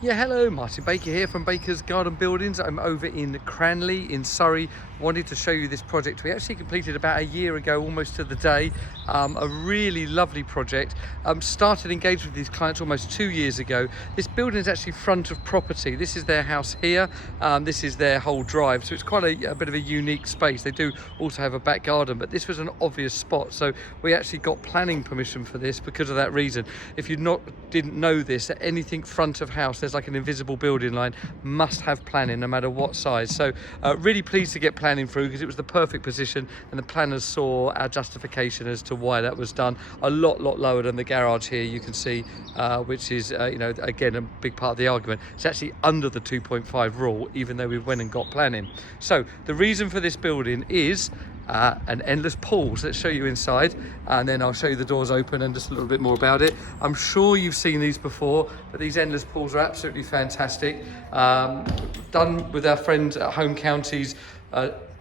Yeah, hello, Martin Baker here from Baker's Garden Buildings. I'm over in Cranley in Surrey. Wanted to show you this project we actually completed about a year ago, almost to the day. A really lovely project. Started engaged with these clients almost 2 years ago. This building is actually front of property. This is their house here. This is their whole drive, so it's quite a bit of a unique space. They do also have a back garden, but this was an obvious spot, so we actually got planning permission for this because of that reason. If you didn't know this, that anything front of house, there's like an invisible building line, must have planning no matter what size. So really pleased to get planning through because it was the perfect position, and the planners saw our justification as to why that was done. A lot lower than the garage here, you can see, which is you know, again, a big part of the argument. It's actually under the 2.5 rule, even though we went and got planning. So the reason for this building is an endless pool. So let's show you inside, and then I'll show you the doors open and just a little bit more about it. I'm sure you've seen these before, but these endless pools are absolutely fantastic. Done with our friends at Home Counties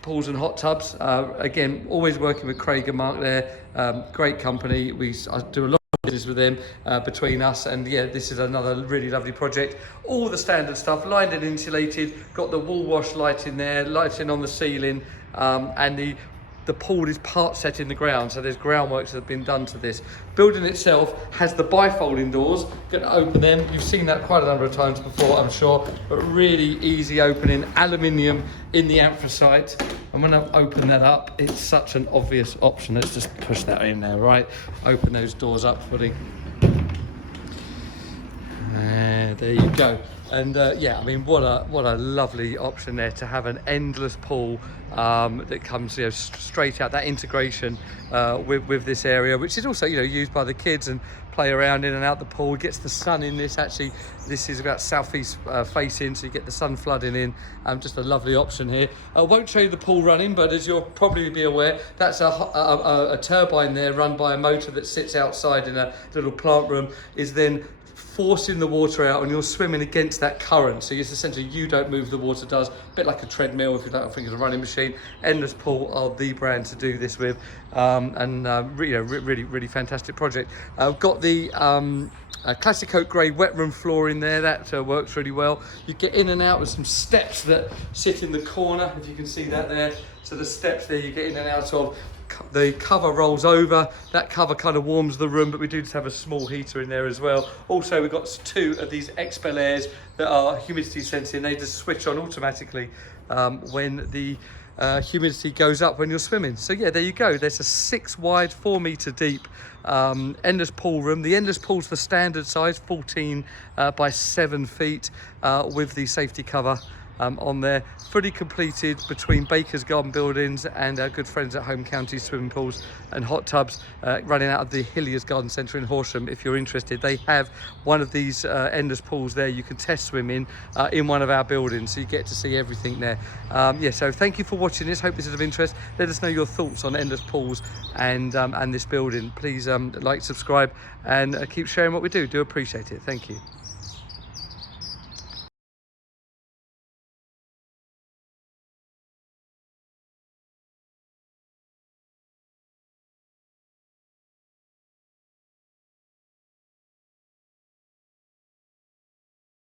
Pools and Hot Tubs. Again, always working with Craig and Mark there. Great company. I do a lot of business with them between us, and yeah, this is another really lovely project. All the standard stuff, lined and insulated, got the wall wash light in there, lighting on the ceiling, and the pool is part set in the ground, so there's groundworks that have been done to this. Building itself has the bifolding doors. Going to open them. You've seen that quite a number of times before, I'm sure, but really easy opening. Aluminium in the anthracite. And when I open that up, it's such an obvious option. Let's just push that in there, right? Open those doors up, buddy. There you go. And yeah, I mean, what a lovely option there to have an endless pool that comes, you know, straight out. That integration with this area, which is also, you know, used by the kids and play around in and out the pool. Gets the sun in this. Actually, this is about southeast facing, so you get the sun flooding in. Just a lovely option here. I won't show you the pool running, but as you'll probably be aware, that's a turbine there run by a motor that sits outside in a little plant room, is then forcing the water out, and you're swimming against that current. So it's essentially, you don't move, the water does. A bit like a treadmill, if you don't think it's a running machine. Endless Pool are the brand to do this with, and you know, really fantastic project. I've got the classic oak grey wet room floor in there. That works really well. You get in and out with some steps that sit in the corner, if you can see that there. So the steps there you get in and out of. The cover rolls over. That cover kind of warms the room, but we do just have a small heater in there as well. Also, we've got 2 of these Expel Airs that are humidity sensing. They just switch on automatically when the humidity goes up when you're swimming. So yeah, there you go. There's a 6 wide, 4 meter deep endless pool room. The endless pool's the standard size, 14 by 7 feet, with the safety cover on there, fully completed between Baker's Garden Buildings and our good friends at Home Counties Swimming Pools and Hot Tubs, running out of the Hilliers Garden Centre in Horsham. If you're interested, they have one of these endless pools there you can test swim in one of our buildings, so you get to see everything there. Yeah, so thank you for watching this. Hope this is of interest. Let us know your thoughts on endless pools and this building. Please like, subscribe, and keep sharing what we do. Do appreciate it. Thank you.